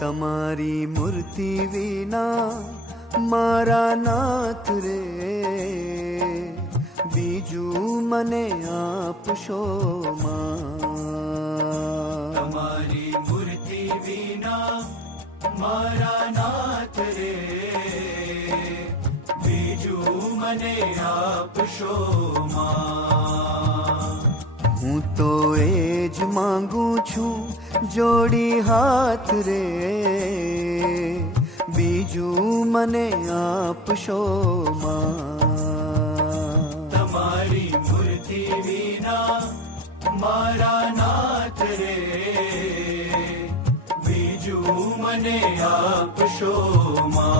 તમારી મૂર્તિ વિના મારા નાથ રે, બીજું મને આપશો માં. તમારી મૂર્તિ વિના મારા નાથ રે, બીજું મને આપશો માં. હું તો એ જ માંગુ છું જોડી હાથ રે, બીજું મને આપશો માં. તમારી મૂર્તિ વિના મારા નાથ રે, બીજું મને આપશો માં.